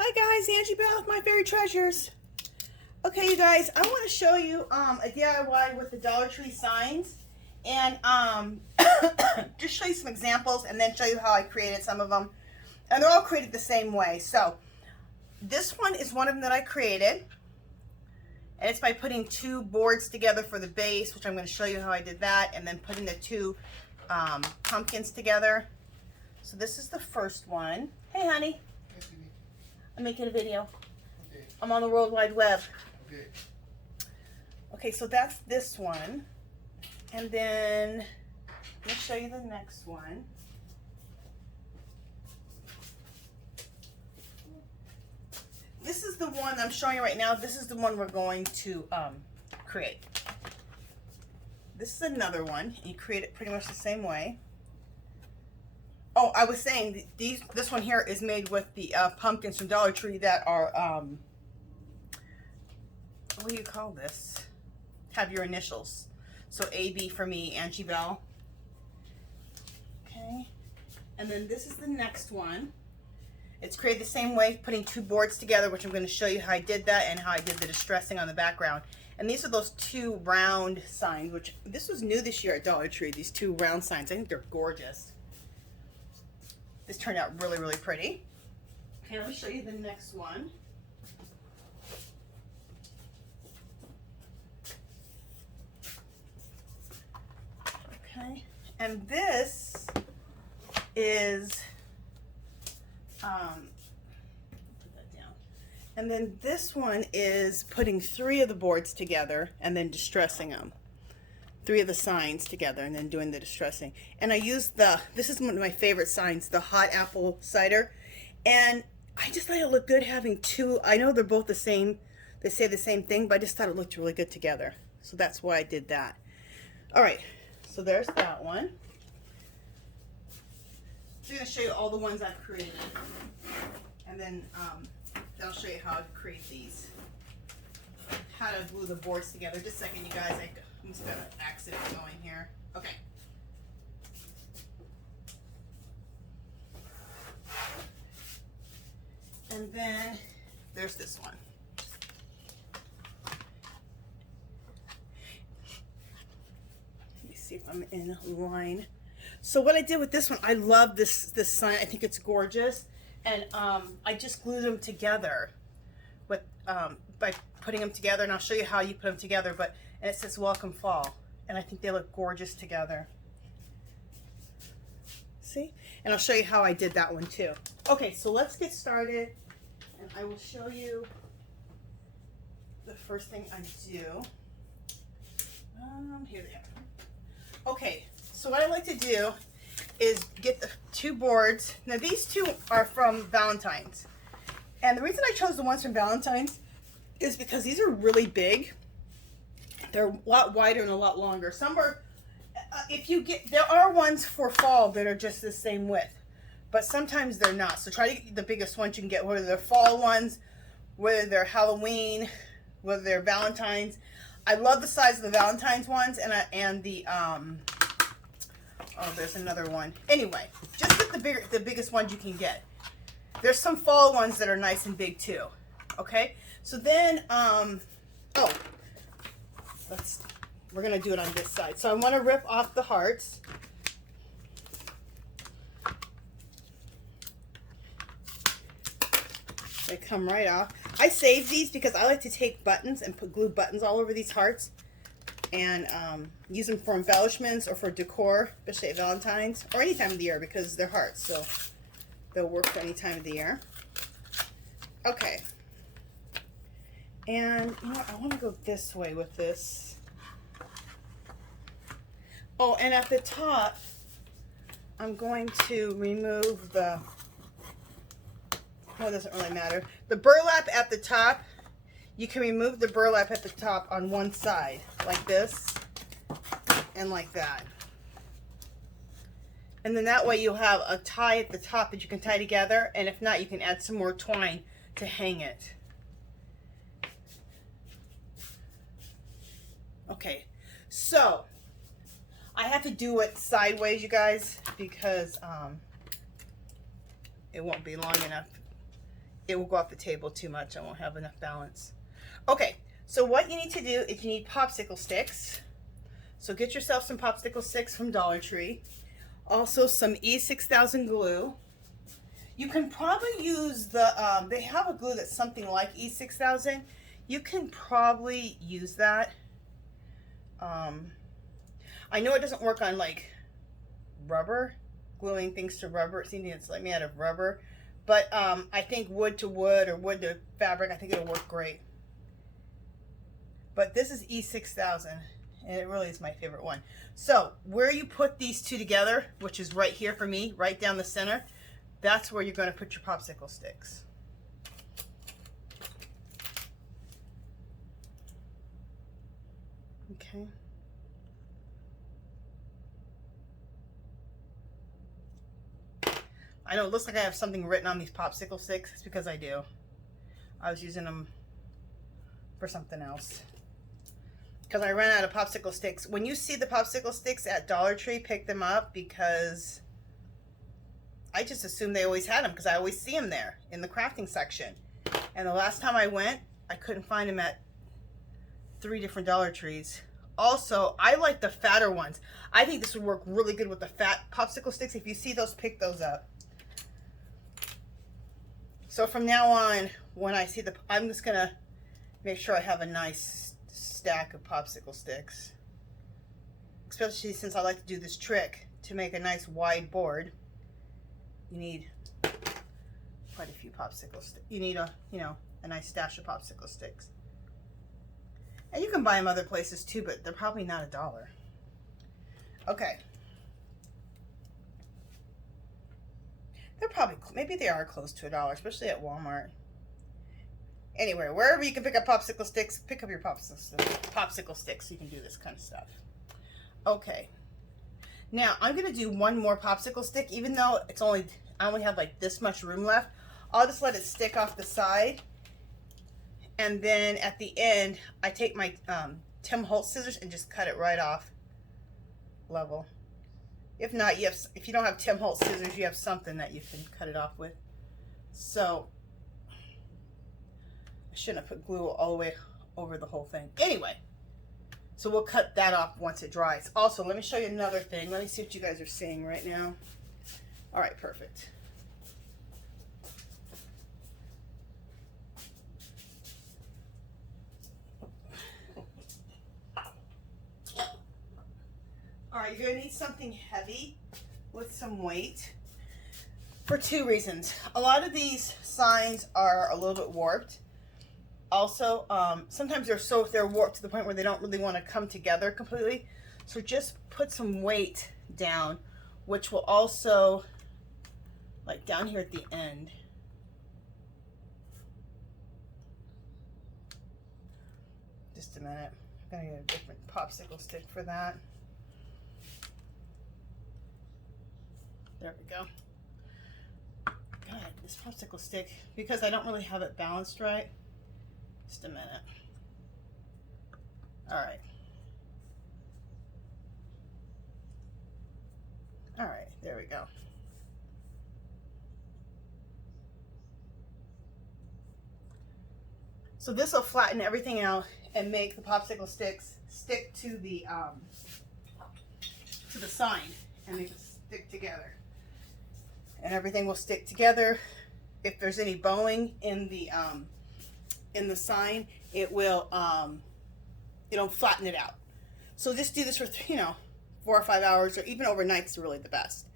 Hi guys, Angie Bell with My Fairy Treasures. Okay, you guys, I want to show you a DIY with the Dollar Tree signs, and just show you some examples, and then show you how I created some of them. And they're all created the same way. So this one is one of them that I created, and it's by putting two boards together for the base, which I'm going to show you how I did that, and then putting the two pumpkins together. So this is the first one. Hey, honey. I'm making a video. Okay. I'm on the World Wide Web. Okay. Okay, so that's this one. And then let me show you the next one. This is the one I'm showing you right now. This is the one we're going to create. This is another one. You create it pretty much the same way. Oh, I was saying this one here is made with the pumpkins from Dollar Tree that are, what do you call this? Have your initials. So AB for me, Angie Bell. Okay. And then this is the next one. It's created the same way, putting two boards together, which I'm going to show you how I did that and how I did the distressing on the background. And these are those two round signs, which this was new this year at Dollar Tree, these two round signs. I think they're gorgeous. This turned out really, really pretty. Okay, let me show you the next one. Okay, and this is, put that down. And then this one is putting three of the boards together and then distressing them. Three of the signs together and then doing the distressing. And I used this is one of my favorite signs, the hot apple cider. And I just thought it looked good having two. I know they're both the same, they say the same thing, but I just thought it looked really good together. So that's why I did that. All right, so there's that one. So I'm gonna show you all the ones I've created. And then I'll show you how to create these. How to glue the boards together. Just a second, you guys. I'm just got an accident going here. Okay. And then there's this one. Let me see if I'm in line. So what I did with this one, I love this sign. I think it's gorgeous, and I just glued them together with by putting them together, and I'll show you how you put them together. And it says Welcome Fall, and I think they look gorgeous together. See? And I'll show you how I did that one too. Okay, so let's get started, and I will show you the first thing I do. Here they are. Okay, so what I like to do is get the two boards. Now these two are from Valentine's, and the reason I chose the ones from Valentine's is because these are really big. They're a lot wider and a lot longer. Some are, there are ones for fall that are just the same width, but sometimes they're not. So try to get the biggest ones you can get, whether they're fall ones, whether they're Halloween, whether they're Valentine's. I love the size of the Valentine's ones, and the oh, there's another one. Anyway, just get the biggest ones you can get. There's some fall ones that are nice and big too. Okay, so then we're gonna do it on this side. So I want to rip off the hearts. They come right off. I save these because I like to take buttons and glue buttons all over these hearts, and use them for embellishments or for decor, especially at Valentine's or any time of the year, because they're hearts, so they'll work for any time of the year. Okay. And you know what? I want to go this way with this. Oh, and at the top, I'm going to remove the, well, it doesn't really matter. The burlap at the top, you can remove the burlap at the top on one side, like this, and like that. And then that way you'll have a tie at the top that you can tie together, and if not, you can add some more twine to hang it. Okay, so I have to do it sideways, you guys, because it won't be long enough it will go off the table too much. I won't have enough balance. Okay, so what you need to do is you need popsicle sticks. So get yourself some popsicle sticks from Dollar Tree. Also some E6000 glue. You can probably use the, they have a glue that's something like E6000. You can probably use that. I know it doesn't work on like rubber, gluing things to rubber. It seems it's like made out of rubber. But I think wood to wood or wood to fabric, I think it'll work great. But this is E6000, and it really is my favorite one. So where you put these two together, which is right here for me, right down the center, that's where you're going to put your popsicle sticks. Okay. I know it looks like I have something written on these popsicle sticks. It's because I do. I was using them for something else. Because I ran out of popsicle sticks. When you see the popsicle sticks at Dollar Tree, pick them up, because I just assumed they always had them because I always see them there in the crafting section. And the last time I went, I couldn't find them at 3 different Dollar Trees. Also, I like the fatter ones. I think this would work really good with the fat popsicle sticks. If you see those, pick those up. So from now on, when I see I'm just gonna make sure I have a nice stack of popsicle sticks. Especially since I like to do this trick to make a nice wide board. You need quite a few popsicle sticks. You need a nice stash of popsicle sticks. And you can buy them other places too, but they're probably not $1. Okay. They're probably, maybe they are close to $1, especially at Walmart. Anyway, wherever you can pick up popsicle sticks, pick up your popsicle sticks so you can do this kind of stuff. Okay. Now, I'm going to do one more popsicle stick, even though I only have like this much room left. I'll just let it stick off the side. And then at the end, I take my Tim Holtz scissors and just cut it right off level. If not, if you don't have Tim Holtz scissors, you have something that you can cut it off with. So, I shouldn't have put glue all the way over the whole thing. Anyway, so we'll cut that off once it dries. Also, let me show you another thing. Let me see what you guys are seeing right now. All right, perfect. All right, you're gonna need something heavy with some weight for 2 reasons. A lot of these signs are a little bit warped. Also, sometimes they're warped to the point where they don't really want to come together completely. So just put some weight down, which will also, like down here at the end. Just a minute. I'm gonna get a different popsicle stick for that. There we go. God, this popsicle stick, because I don't really have it balanced right. Just a minute. All right. All right, there we go. So this will flatten everything out and make the popsicle sticks stick to the sign and make it stick together. And everything will stick together. If there's any bowing in the sign, it'll flatten it out. So just do this for 4 or 5 hours, or even overnight is really the best.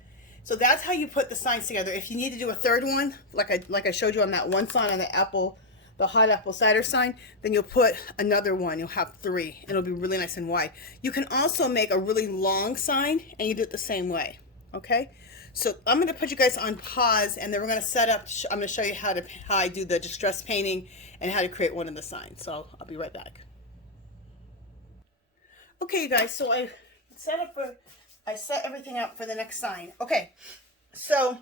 So that's how you put the signs together. If you need to do a third one, like I showed you on that one sign on the hot apple cider sign, then you'll put another one. You'll have 3. And it'll be really nice and wide. You can also make a really long sign, and you do it the same way. Okay. So I'm going to put you guys on pause, and then we're going to set up. I'm going to show you how I do the distress painting and how to create one of the signs. So I'll be right back. Okay, you guys. So I set everything up for the next sign. Okay. So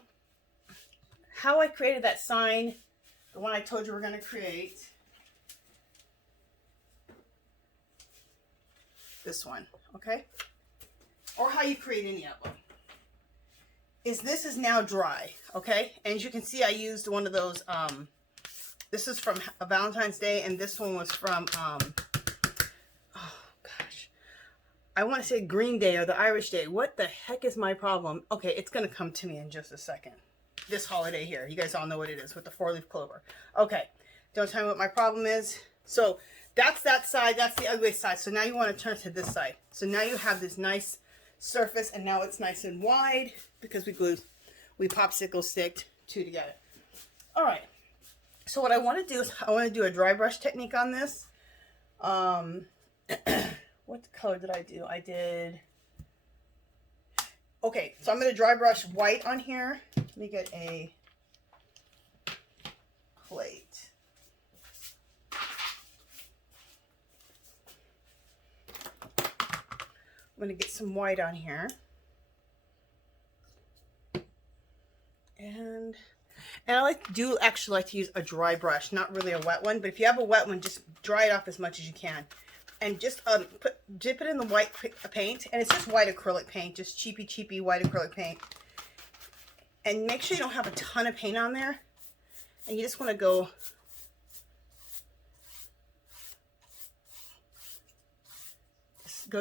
how I created that sign, the one I told you we're going to create, this one. Okay. Or how you create any of them. This is now dry, okay? And as you can see, I used one of those This is from a Valentine's Day, and this one was from, oh gosh, I want to say Green Day or the Irish Day. What the heck is my problem? Okay, it's going to come to me in just a second. This holiday here. You guys all know what it is with the 4-leaf clover. Okay, don't tell me what my problem is. So that's that side. That's the ugly side. So now you want to turn to this side. So now you have this nice surface, and now it's nice and wide because we popsicle sticked two together. All right. So what I want to do is I want to do a dry brush technique on this. What color did I do? I did... Okay, so I'm going to dry brush white on here. Let me get a plate. I'm going to get some white on here. And I actually like to use a dry brush, not really a wet one. But if you have a wet one, just dry it off as much as you can. And just dip it in the white paint, and it's just white acrylic paint, just cheapy white acrylic paint. And make sure you don't have a ton of paint on there, and you just want to go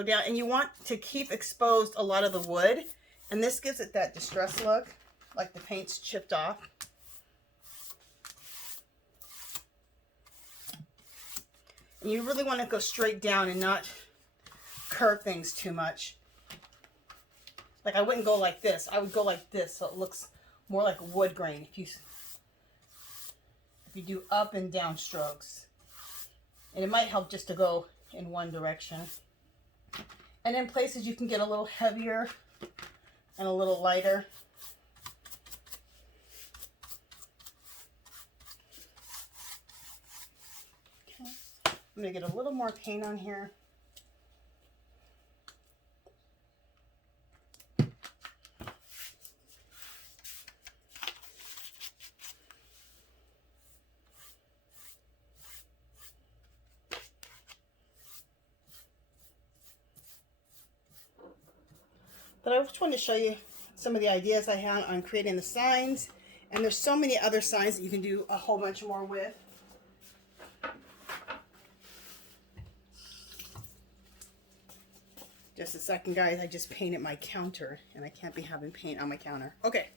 down, and you want to keep exposed a lot of the wood, and this gives it that distress look, like the paint's chipped off. And you really want to go straight down and not curve things too much. Like I wouldn't go like this. I would go like this so it looks more like wood grain if you do up and down strokes. And it might help just to go in one direction. And in places you can get a little heavier and a little lighter. I'm going to get a little more paint on here. But I just wanted to show you some of the ideas I had on creating the signs. And there's so many other signs that you can do a whole bunch more with. Just a second, guys. I just painted my counter, and I can't be having paint on my counter. Okay.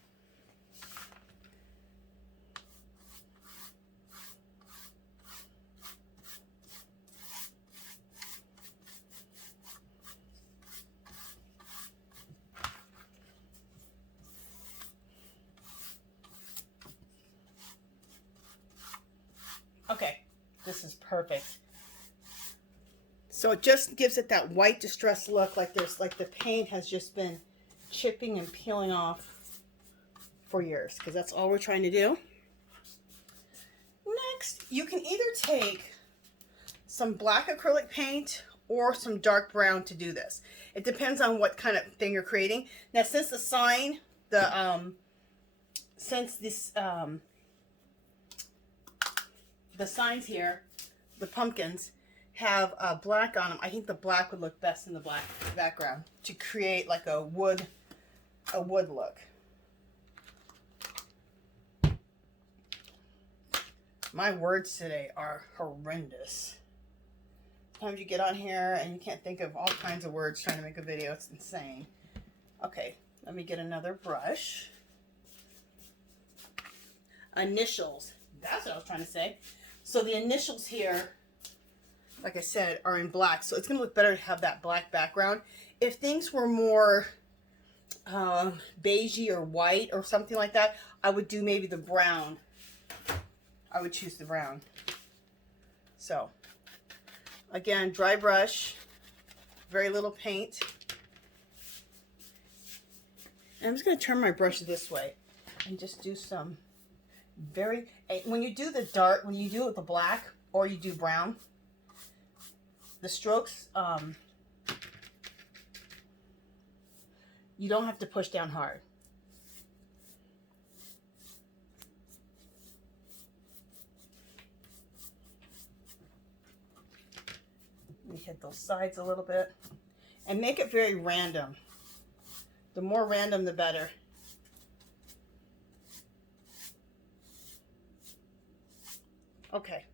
Okay. This is perfect. So it just gives it that white distress look, like the paint has just been chipping and peeling off for years, because that's all we're trying to do. Next, you can either take some black acrylic paint or some dark brown to do this. It depends on what kind of thing you're creating. Now, since the sign, the signs here, the pumpkins, have black on them, I think the black would look best in the black background to create like a wood look. My words today are horrendous. Sometimes you get on here and you can't think of all kinds of words trying to make a video. It's insane. Okay, let me get another brush. Initials. That's what I was trying to say. So the initials here, like I said, are in black. So it's going to look better to have that black background. If things were more beigey or white or something like that, I would do maybe the brown. I would choose the brown. So, again, dry brush, very little paint. And I'm just going to turn my brush this way and just do some when you do the dark, when you do it with the black or you do brown, the strokes, you don't have to push down hard. Let me hit those sides a little bit and make it very random. The more random, the better. Okay,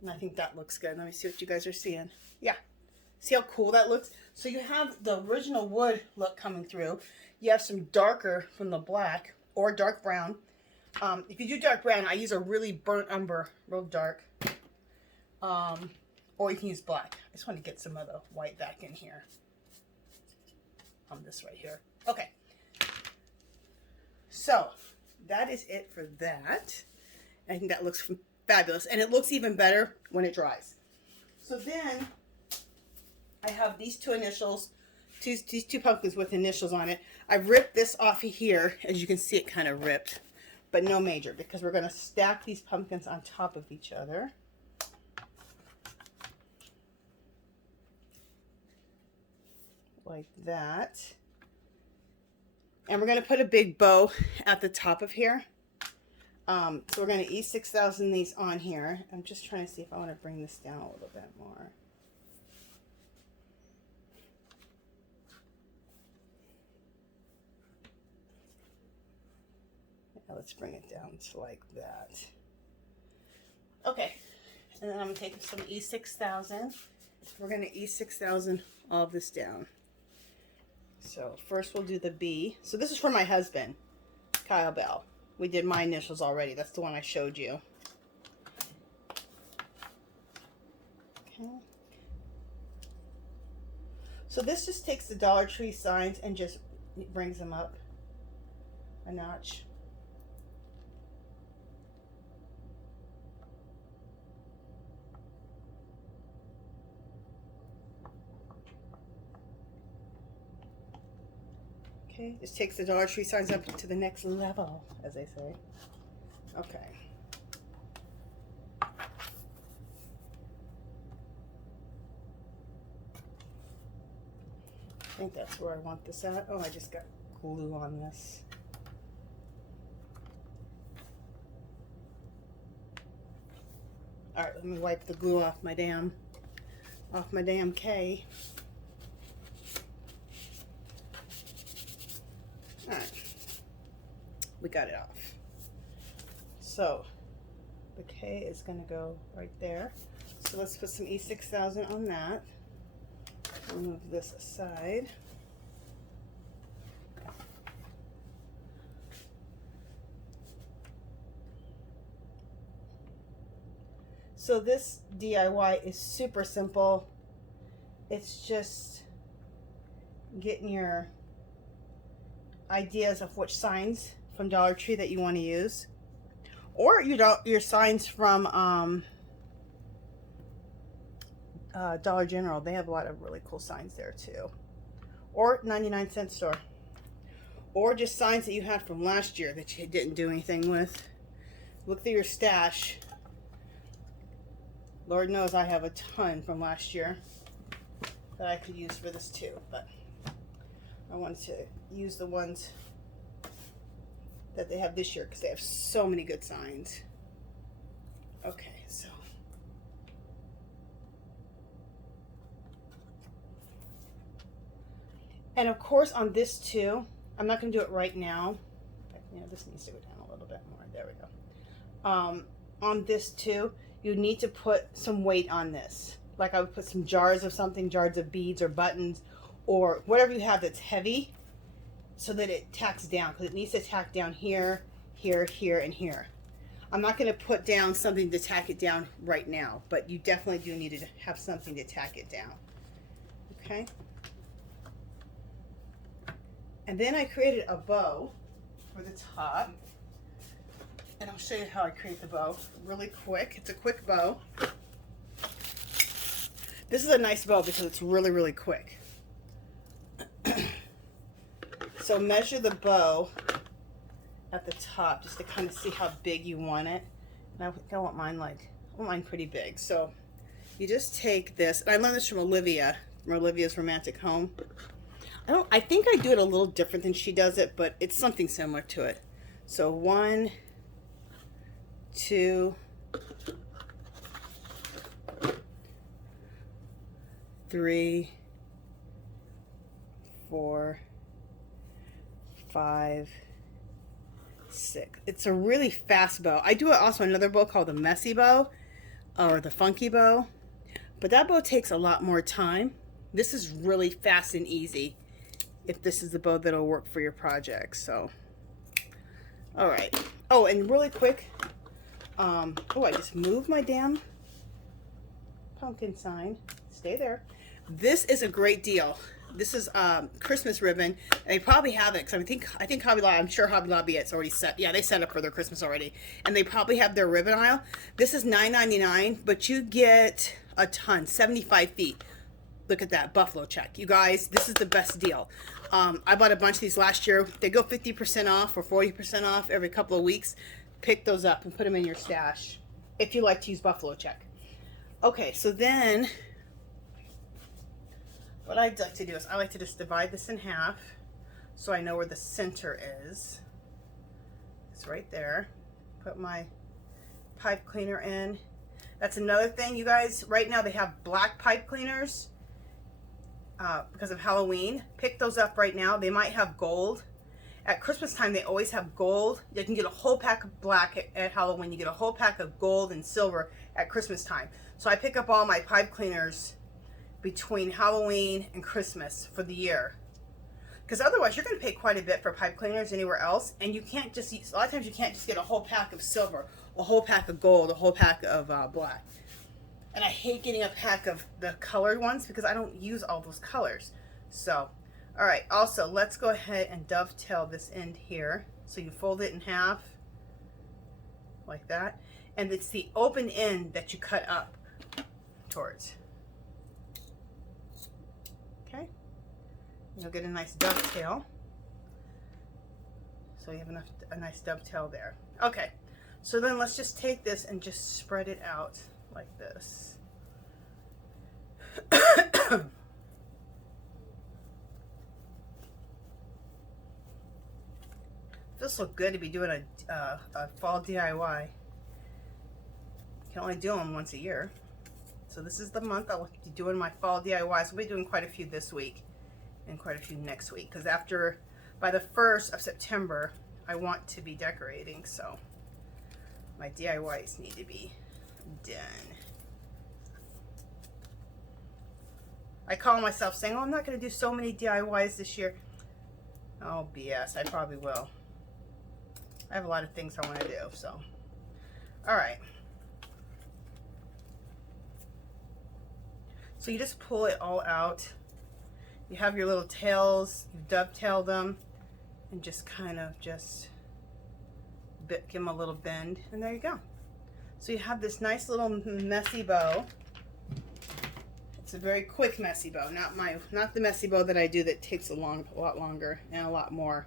and I think that looks good. Let me see what you guys are seeing. Yeah, see how cool that looks? So you have the original wood look coming through. You have some darker from the black or dark brown. If you do dark brown, I use a really burnt umber, real dark. Or you can use black. I just want to get some of the white back in here. On this right here. Okay. So that is it for that. I think that looks fabulous. And it looks even better when it dries. So then I have these two initials, these two pumpkins with initials on it. I ripped this off of here. As you can see, it kind of ripped, but no major, because we're going to stack these pumpkins on top of each other. Like that. And we're going to put a big bow at the top of here. So we're going to E6000 these on here. I'm just trying to see if I want to bring this down a little bit more. Yeah, let's bring it down to like that. Okay. And then I'm going to take some E6000. We're going to E6000 all of this down. So first we'll do the B. So this is for my husband, Kyle Bell. We did my initials already. That's the one I showed you. Okay. So this just takes the Dollar Tree signs and just brings them up a notch. Okay, just takes the Dollar Tree signs up to the next level, as they say. Okay. I think that's where I want this at. Oh, I just got glue on this. All right, let me wipe the glue off my damn K. All right, we got it off. So the K is going to go right there. So let's put some E6000 on that. I'll move this aside. So this DIY is super simple. It's just getting your ideas of which signs from Dollar Tree that you want to use, or your signs from Dollar General. They have a lot of really cool signs there too, or 99-cent store, or just signs that you had from last year that you didn't do anything with. Look through your stash. Lord knows I have a ton from last year that I could use for this too, but I wanted to use the ones that they have this year because they have so many good signs. Okay, so and of course on this too, I'm not going to do it right now. You know, this needs to go down a little bit more. There we go. On this too, you need to put some weight on this. Like I would put some jars of something, jars of beads or buttons or whatever you have that's heavy, so that it tacks down, because it needs to tack down here, here, here, and here. I'm not going to put down something to tack it down right now, but you definitely do need to have something to tack it down. Okay? And then I created a bow for the top. And I'll show you how I create the bow really quick. It's a quick bow. This is a nice bow because it's really, really quick. So measure the bow at the top just to kind of see how big you want it. And I think I want mine pretty big. So you just take this, and I learned this from Olivia, from Olivia's Romantic Home. I think I do it a little different than she does it, but it's something similar to it. So 1, 2, 3, 4, 5, 6. It's a really fast bow. I do also another bow called the messy bow, or the funky bow, but that bow takes a lot more time. This is really fast and easy if this is the bow that'll work for your project. So, all right. Oh, and really quick, oh, I just moved my damn pumpkin sign. Stay there. This is a great deal. This is Christmas ribbon. And they probably have it because I think Hobby Lobby, I'm sure Hobby Lobby it's already set. Yeah, they set up for their Christmas already. And they probably have their ribbon aisle. This is $9.99, but you get a ton, 75 feet. Look at that, buffalo check. You guys, this is the best deal. I bought a bunch of these last year. They go 50% off or 40% off every couple of weeks. Pick those up and put them in your stash if you like to use buffalo check. Okay, so then what I'd like to do is I like to just divide this in half so I know where the center is. It's right there. Put my pipe cleaner in. That's another thing, you guys. Right now they have black pipe cleaners because of Halloween. Pick those up right now. They might have gold. At Christmas time, they always have gold. You can get a whole pack of black at Halloween. You get a whole pack of gold and silver at Christmas time. So I pick up all my pipe cleaners between Halloween and Christmas for the year. Because otherwise, you're going to pay quite a bit for pipe cleaners anywhere else. And you can't just, a lot of times you can't just get a whole pack of silver, a whole pack of gold, a whole pack of black. And I hate getting a pack of the colored ones because I don't use all those colors. So, all right, also, let's go ahead and dovetail this end here. So you fold it in half, like that. And it's the open end that you cut up towards. Okay? You'll get a nice dovetail. So you have a nice dovetail there. Okay, so then let's just take this and just spread it out like this. Feels so good to be doing a fall DIY. You can only do them once a year. So this is the month I'll be doing my fall DIYs. I'll be doing quite a few this week and quite a few next week. Because by the 1st of September, I want to be decorating. So my DIYs need to be done. I call myself saying, oh, I'm not going to do so many DIYs this year. Oh, BS. I probably will. I have a lot of things I want to do, so. All right. So you just pull it all out. You have your little tails, you dovetail them, and just kind of give them a little bend, and there you go. So you have this nice little messy bow. It's a very quick messy bow, not the messy bow that I do that takes a lot longer and a lot more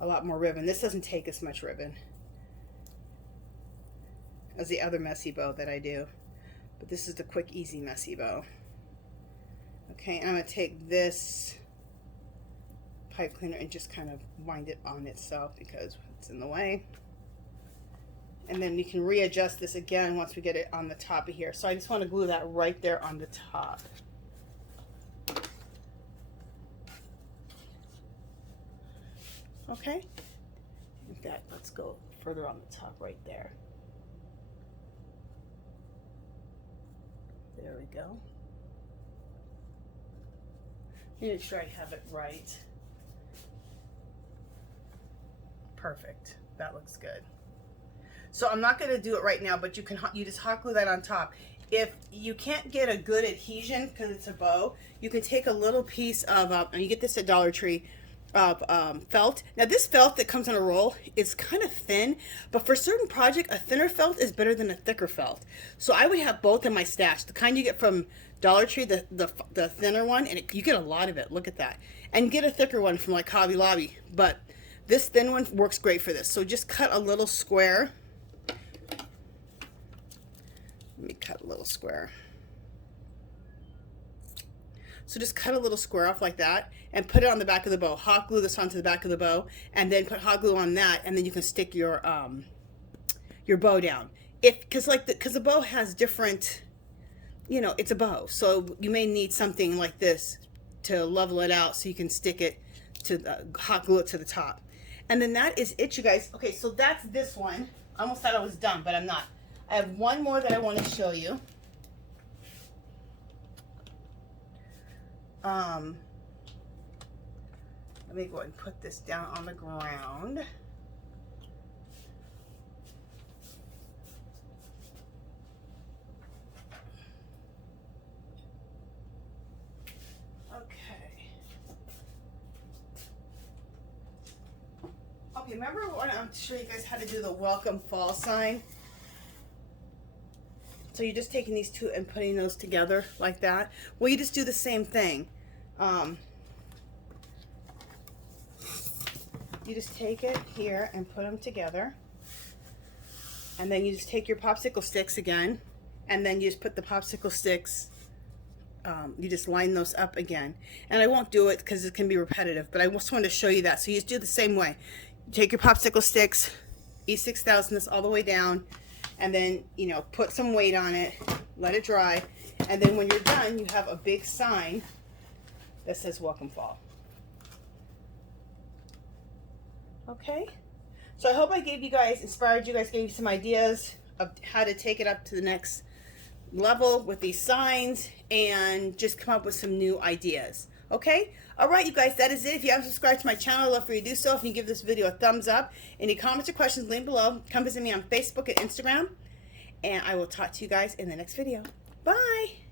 ribbon. This doesn't take as much ribbon as the other messy bow that I do, but this is the quick, easy messy bow. Okay, I'm gonna take this pipe cleaner and just kind of wind it on itself because it's in the way. And then you can readjust this again once we get it on the top of here. So I just want to glue that right there on the top. Okay, in fact, let's go further on the top right there. There we go. Make sure I have it right. Perfect. That looks good. So I'm not going to do it right now, but you just hot glue that on top. If you can't get a good adhesion because it's a bow, you can take a little piece of, and you get this at Dollar Tree, of felt. Now this felt that comes in a roll is kind of thin, but for certain project, a thinner felt is better than a thicker felt. So I would have both in my stash. The kind you get from Dollar Tree, the thinner one, and you get a lot of it. Look at that. And get a thicker one from like Hobby Lobby. But this thin one works great for this. So just cut a little square. Let me cut a little square. So just cut a little square off like that and put it on the back of the bow. Hot glue this onto the back of the bow and then put hot glue on that, and then you can stick your bow down. Because the bow has different, you know, it's a bow. So you may need something like this to level it out so you can stick it to hot glue it to the top. And then that is it, you guys. Okay, so that's this one. I almost thought I was done, but I'm not. I have one more that I want to show you. Let me go ahead and put this down on the ground. Okay, remember when I'm showing you guys how to do the welcome fall sign? So you're just taking these two and putting those together like that. Well, you just do the same thing. You just take it here and put them together. And then you just take your popsicle sticks again. And then you just put the popsicle sticks, you just line those up again. And I won't do it because it can be repetitive, but I just wanted to show you that. So you just do the same way. Take your popsicle sticks, E6000 this all the way down, and then, you know, put some weight on it, let it dry, and then when you're done, you have a big sign that says Welcome Fall. Okay, so I hope I gave you guys, inspired you guys, gave you some ideas of how to take it up to the next level with these signs and just come up with some new ideas. Okay, all right, you guys, that is it. If you haven't subscribed to my channel, I'd love for you to do so. If you give this video a thumbs up, any comments or questions, link below. Come visit me on Facebook and Instagram, and I will talk to you guys in the next video. Bye.